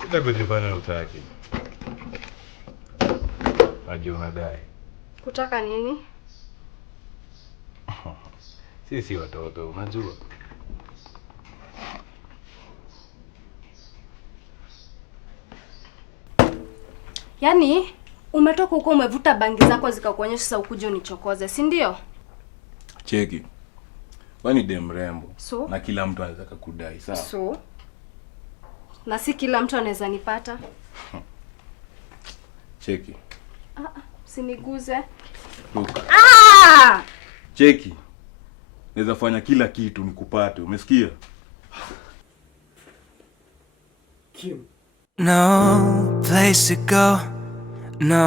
Kita kujifanya utaki. Aje unadai. Kutaka nini? Sisi watoto unajua. Yaani umetoka huko umevuta bangi zako zikakuonyesha sasa ukuje unichokoze, si ndio? Cheki. Wani dem rembo. So? Na kila mtu anaweza kukudai, sawa? So? Na si kila mtu anaweza nipata. Cheki. Usiniguze. Luka. Cheki. Naweza fanya kila kitu nikupate, umesikia? No place to go. No